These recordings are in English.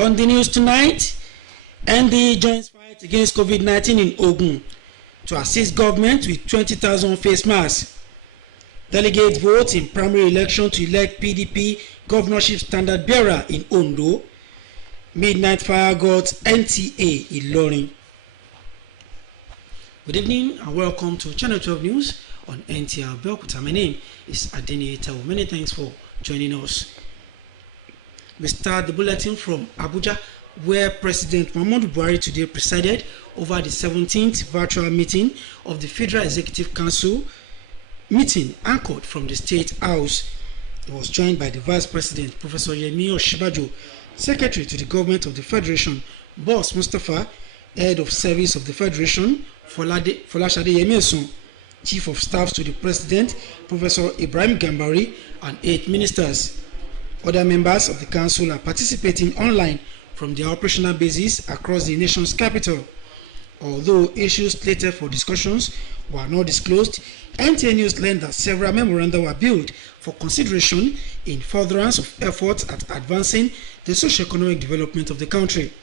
On the news tonight, NDA joins fight against COVID-19 in Ogun to assist government with 20,000 face masks. Delegates vote in primary election to elect PDP governorship standard bearer in Ondo. Midnight fire got NTA Ilorin. Good evening and welcome to Channel 12 News on Nta Abeokuta. My name is Nta. Many thanks for joining us. We start the bulletin from Abuja, where President Muhammadu Buhari today presided over the 17th virtual meeting of the Federal Executive Council meeting anchored from the State House. He was joined by the Vice President, Professor Yemi Oshibajo, Secretary to the Government of the Federation, Boss Mustafa, Head of Service of the Federation, Folashade Yemeson, Chief of Staff to the President, Professor Ibrahim Gambari, and 8 ministers. Other members of the Council are participating online from their operational bases across the nation's capital. Although issues slated for discussions were not disclosed, NTA News learned that several memoranda were built for consideration in furtherance of efforts at advancing the socio-economic development of the country.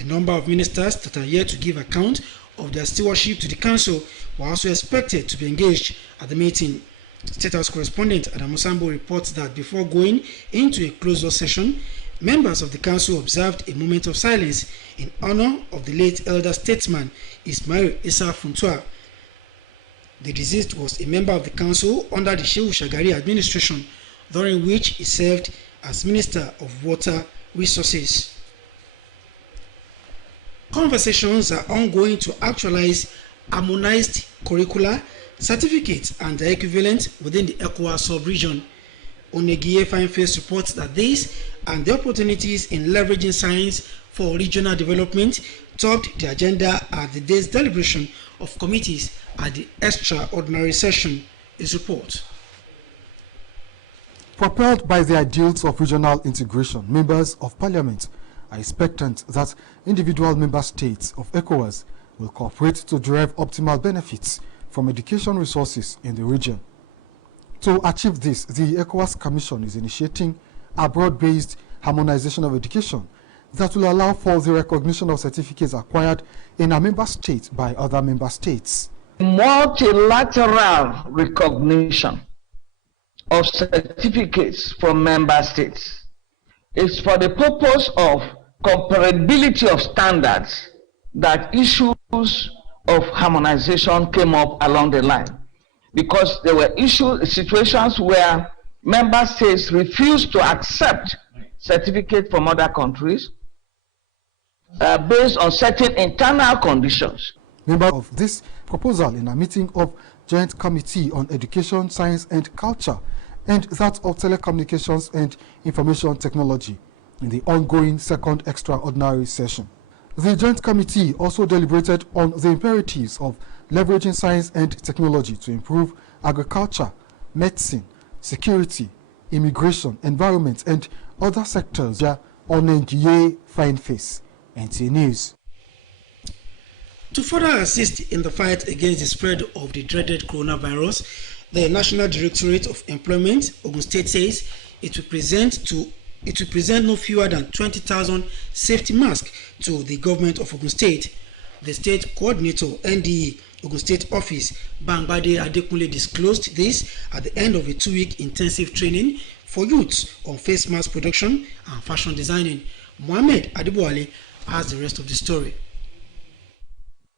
A number of ministers that are yet to give account of their stewardship to the Council were also expected to be engaged at the meeting. State House correspondent Adamu Sambo reports that before going into a closed-door session, members of the Council observed a moment of silence in honor of the late elder statesman Ismail Issa Funtua. The deceased was a member of the Council under the Shehu Shagari administration, during which he served as Minister of Water Resources. Conversations are ongoing to actualize harmonized curricula, certificates, and their equivalent within the ECOWAS sub-region. Onegie Fine Face reports that this and the opportunities in leveraging science for regional development topped the agenda at the day's deliberation of committees at the extraordinary session. His report. Propelled by the ideals of regional integration, members of parliament are expectant that individual member states of ECOWAS will cooperate to derive optimal benefits from education resources in the region. To achieve this, the ECOWAS Commission is initiating a broad-based harmonization of education that will allow for the recognition of certificates acquired in a member state by other member states. Multilateral recognition of certificates from member states is for the purpose of comparability of standards that issues of harmonization came up along the line, because there were situations where member states refused to accept certificates from other countries based on certain internal conditions. Members of this proposal in a meeting of Joint Committee on Education, Science and Culture and that of Telecommunications and Information Technology in the ongoing second extraordinary session. The Joint Committee also deliberated on the imperatives of leveraging science and technology to improve agriculture, medicine, security, immigration, environment, and other sectors. On NGA Fine Face, NTA News. To further assist in the fight against the spread of the dreaded coronavirus, the National Directorate of Employment, Ogun State, says it will present no fewer than 20,000 safety masks to the government of Ogun State. The state coordinator, NDA Ogun State Office, Bangbade Adekunle, disclosed this at the end of a 2-week intensive training for youths on face mask production and fashion designing. Mohammed Adibuale has the rest of the story.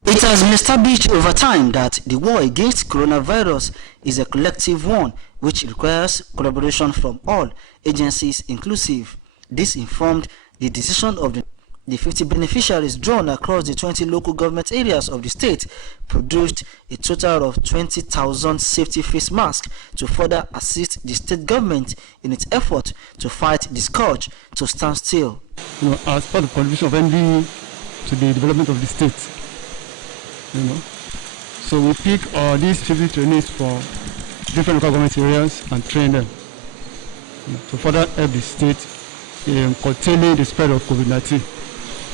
It has been established over time that the war against coronavirus is a collective one which requires collaboration from all agencies inclusive. This informed the decision of the 50 beneficiaries drawn across the 20 local government areas of the state produced a total of 20,000 safety face masks to further assist the state government in its effort to fight the scourge to stand still. As part of the contribution of ND to the development of the state, so we pick these 50 trainees for different local government areas and train them to further help the state in containing the spread of COVID-19.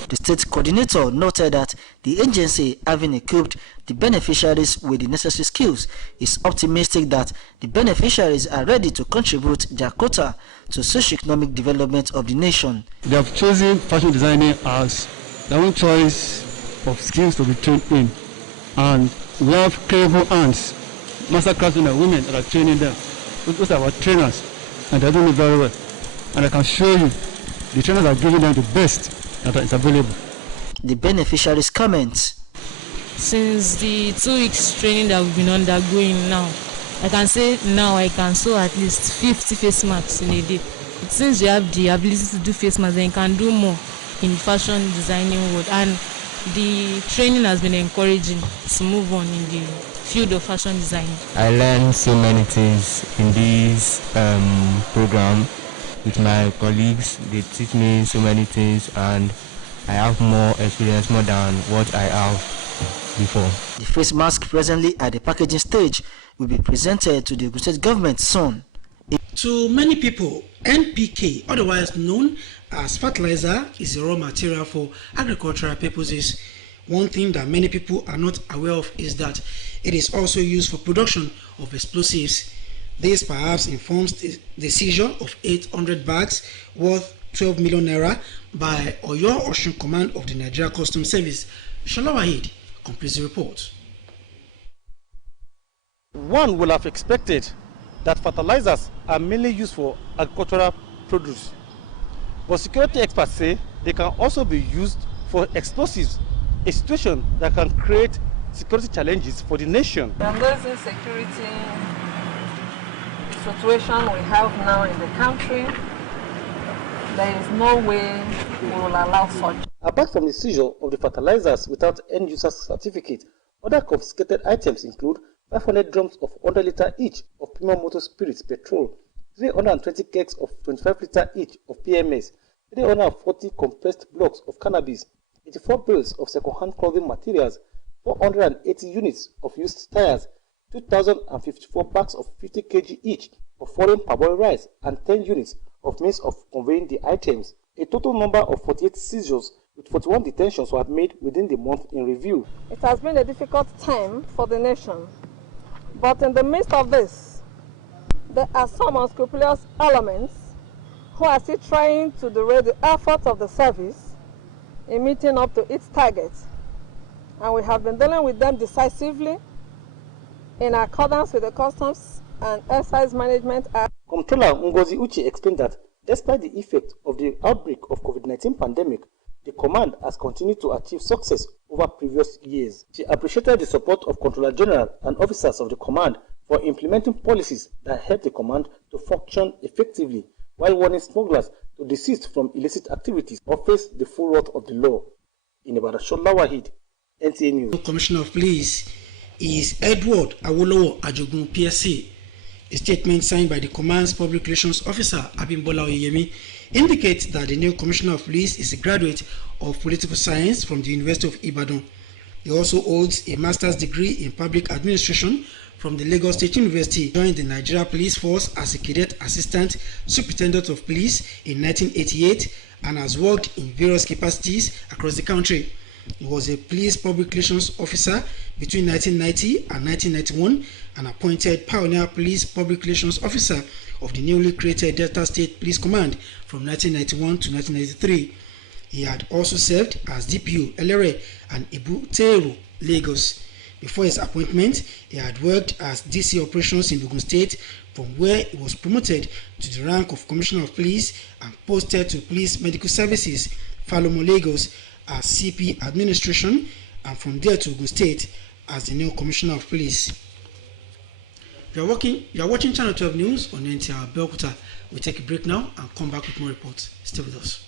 The state coordinator noted that the agency, having equipped the beneficiaries with the necessary skills, is optimistic that the beneficiaries are ready to contribute their quota to socio-economic development of the nation. They have chosen fashion designing as their own choice of skills to be trained in, and we have capable hands, master craftsmen and women that are training them. Those are our trainers, and they're doing it very well. And I can show you, the trainers are giving them the best that is available. The beneficiaries comment. Since the 2 weeks training that we've been undergoing now, I can say now I can sew at least 50 face masks in a day. Since you have the ability to do face masks, then you can do more in fashion designing world. And the training has been encouraging to move on in the field of fashion design. I learned so many things in this program with my colleagues. They teach me so many things, and I have more experience, more than what I have before. The face mask presently at the packaging stage will be presented to the Ogun State government soon. To many people, NPK, otherwise known as fertilizer, is a raw material for agricultural purposes. One thing that many people are not aware of is that it is also used for production of explosives. This perhaps informs the seizure of 800 bags worth 12 million naira by Oyo Osun Command of the Nigeria Customs Service. Shala Wahid completes the report. One would have expected that fertilizers are mainly used for agricultural produce, but security experts say they can also be used for explosives, a situation that can create security challenges for the nation. And this insecurity situation we have now in the country, there is no way we will allow such. Apart from the seizure of the fertilizers without end user certificate, other confiscated items include 500 drums of 100 litre each of premium motor spirits petrol, 320 kegs of 25 litre each of PMS, 340 compressed blocks of cannabis, 84 bales of second-hand clothing materials, 480 units of used tires, 2,054 bags of 50 kg each of foreign parboiled rice, and 10 units of means of conveying the items. A total number of 48 seizures with 41 detentions were made within the month in review. It has been a difficult time for the nation, but in the midst of this, there are some unscrupulous elements who are still trying to derail the efforts of the service in meeting up to its targets, and we have been dealing with them decisively in accordance with the Customs and Excise Management Act. Comptroller Ngozi Uche explained that despite the effect of the outbreak of COVID-19 pandemic, the command has continued to achieve success over previous years. She appreciated the support of Controller General and officers of the command for implementing policies that help the command to function effectively, while warning smugglers to desist from illicit activities or face the full wrath of the law. In Ibadan, Shola Wahid, NTA News. Commissioner of Police is Edward Awolowo Ajogun, PSC. A statement signed by the command's public relations officer, Abimbola Oyeyemi, indicates that the new Commissioner of Police is a graduate of political science from the University of Ibadan. He also holds a master's degree in public administration from the Lagos State University. He joined the Nigeria Police Force as a cadet assistant superintendent of police in 1988 and has worked in various capacities across the country. He was a police public relations officer between 1990 and 1991 and appointed pioneer police public relations officer of the newly created Delta State Police Command from 1991 to 1993. He had also served as DPO Elere and Ibutero, Lagos. Before his appointment, he had worked as DC Operations in Ogun State, from where he was promoted to the rank of Commissioner of Police and posted to Police Medical Services, Falomo, Lagos, as CP Administration, and from there to Ogun State as the new Commissioner of Police. You are watching Channel 12 News on Nta Abeokuta. We'll take a break now and come back with more reports. Stay with us.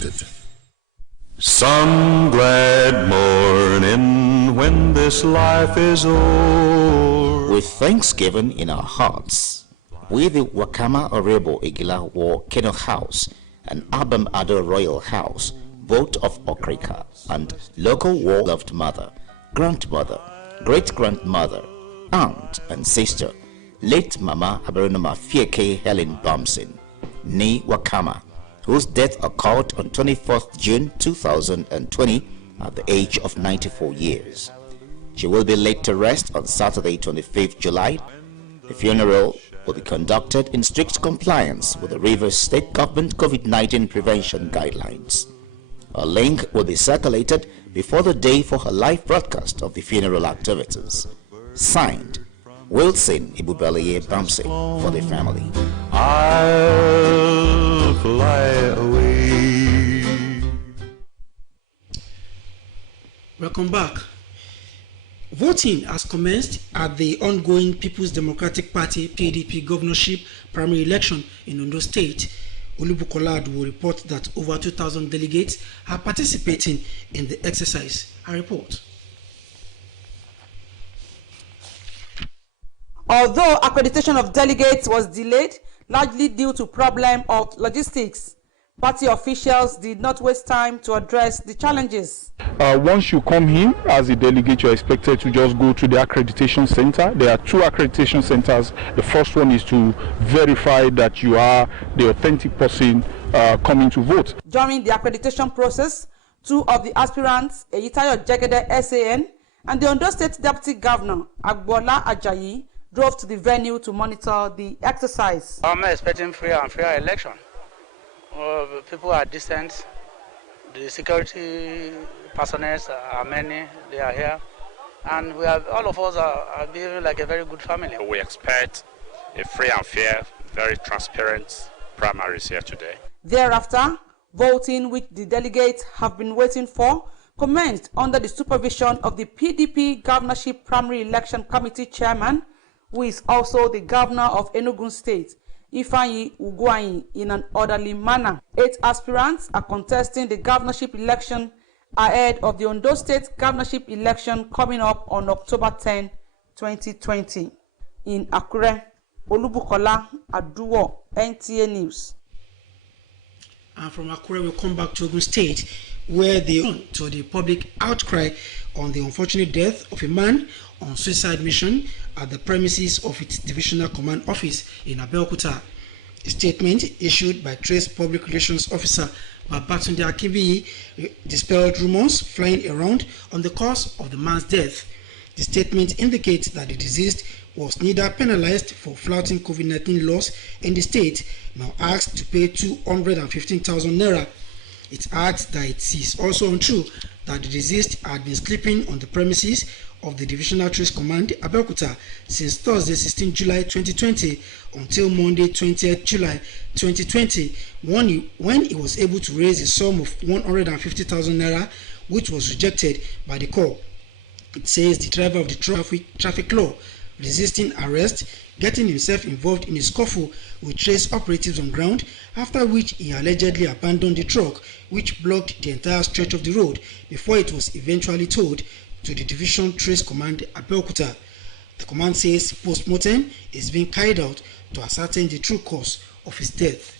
unexpected. Some glad morning when this life is o'er. With thanksgiving in our hearts, we the Wakama Orebo Igila War Keno House and Abam Ado Royal House, both of Okrika, and local war-loved mother, grandmother, great-grandmother, aunt and sister, late Mama Abeokuta Fieke Helen Bamson, nee Wakama, whose death occurred on 24th June 2020 at the age of 94 years. She will be laid to rest on Saturday 25th July. The funeral will be conducted in strict compliance with the Rivers State Government COVID-19 prevention guidelines. A link will be circulated before the day for her live broadcast of the funeral activities. Signed, Wilson Ibubeleye Bamse for the family. I'll fly away. Welcome back. Voting has commenced at the ongoing People's Democratic Party PDP governorship primary election in Ondo State. Olubukola will report that over 2,000 delegates are participating in the exercise. A report. Although accreditation of delegates was delayed, largely due to problem of logistics, party officials did not waste time to address the challenges. Once you come in as a delegate, you're expected to just go to the accreditation center. There are two accreditation centers. The first one is to verify that you are the authentic person coming to vote. During the accreditation process, two of the aspirants, Eyitayo Jegede SAN and the Ondo State Deputy Governor, Agbola Ajayi, drove to the venue to monitor the exercise. I'm expecting free and fair election. People are decent. The security personnel are many. They are here, and we have all of us are behaving like a very good family. We expect a free and fair, very transparent primaries here today. Thereafter, voting, which the delegates have been waiting for, commenced under the supervision of the PDP Governorship Primary Election Committee Chairman, who is also the Governor of Enugu State, Ifeanyi Ugwuanyi, in an orderly manner. 8 aspirants are contesting the governorship election ahead of the Ondo State governorship election coming up on October 10, 2020. In Akure, Olubukola Aduwo, NTA News. And from Akure, we'll come back to Ogun State, where they went to the public outcry on the unfortunate death of a man on suicide mission at the premises of its divisional command office in Abeokuta. A statement issued by Trace Public Relations Officer Babatunde Akinbiyi dispelled rumors flying around on the cause of the man's death. The statement indicates that the deceased was neither penalized for flouting COVID-19 laws in the state nor asked to pay 215,000 naira. It adds that it is also untrue that the deceased had been sleeping on the premises of the Divisional Trace Command Abeokuta since Thursday 16 July 2020 until Monday 20th July 2020 when he was able to raise a sum of 150,000 naira, which was rejected by the court. It says the driver of the traffic law resisting arrest, getting himself involved in a scuffle with Trace operatives on ground, after which he allegedly abandoned the truck, which blocked the entire stretch of the road before it was eventually towed to the Division Trace Command Abeokuta. The command says post-mortem is being carried out to ascertain the true cause of his death.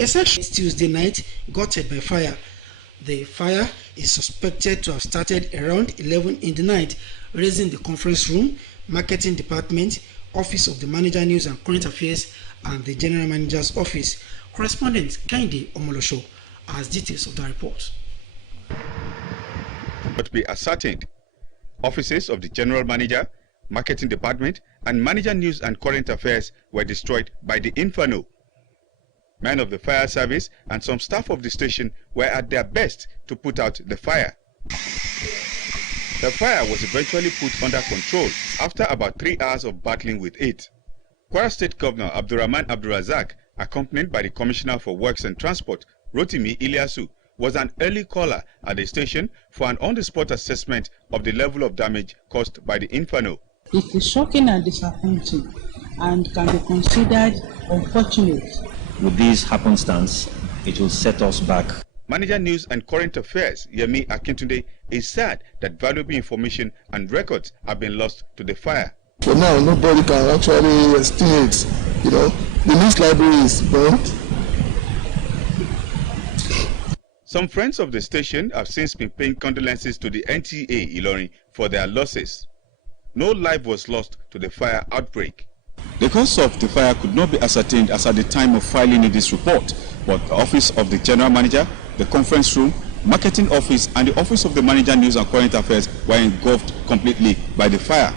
A section Tuesday night gutted by fire. The fire is suspected to have started around 11 in the night, raising the conference room, marketing department, office of the manager news and current affairs, and the general manager's office. Correspondent Kende Omolosho has details of the report. But be ascertained, offices of the general manager, marketing department, and manager news and current affairs were destroyed by the inferno. Men of the fire service and some staff of the station were at their best to put out the fire. The fire was eventually put under control after about 3 hours of battling with it. Kwara State Governor Abdurrahman Abdulrazak, accompanied by the Commissioner for Works and Transport, Rotimi Ilyasu, was an early caller at the station for an on-the-spot assessment of the level of damage caused by the inferno. It is shocking and disappointing and can be considered unfortunate with this happenstance, it will set us back. Manager News and Current Affairs, Yemi Akintunde, is sad that valuable information and records have been lost to the fire. For now, nobody can actually estimate, the news library is burnt. Some friends of the station have since been paying condolences to the NTA Ilorin for their losses. No life was lost to the fire outbreak. The cause of the fire could not be ascertained as at the time of filing in this report, but the office of the general manager, the conference room, marketing office, and the office of the manager news and current affairs were engulfed completely by the fire.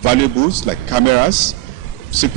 Valuables like cameras,